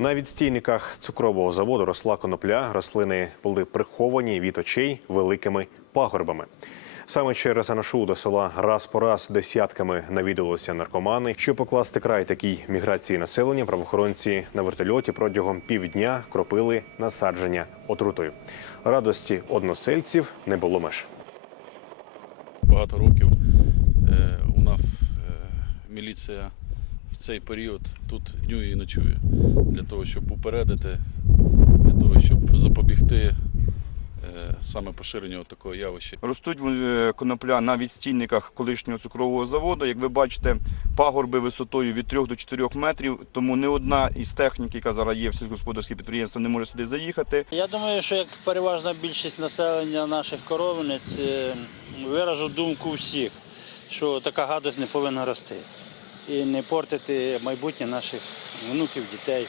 На відстійниках цукрового заводу росла конопля. Рослини були приховані від очей великими пагорбами. Саме через Анашу до села раз по раз десятками навідувалися наркомани. Щоб покласти край такій міграції населення, правоохоронці на вертольоті протягом півдня кропили насадження отрутою. Радості односельців не було меж. багато років е, у нас е, міліція цей період тут днює і ночує для того, щоб попередити, для того, щоб запобігти е, саме поширенню такого явища. Ростуть е, конопля на відстійниках колишнього цукрового заводу. Як ви бачите, пагорби висотою від 3 до 4 метрів, тому не одна із технік, яка зараз є в сільськогосподарських підприємствах, не може сюди заїхати. Я думаю, що як переважна більшість населення наших коровниць е, виражу думку всіх, що така гадость не повинна рости і не портити майбутнє наших внуків, дітей.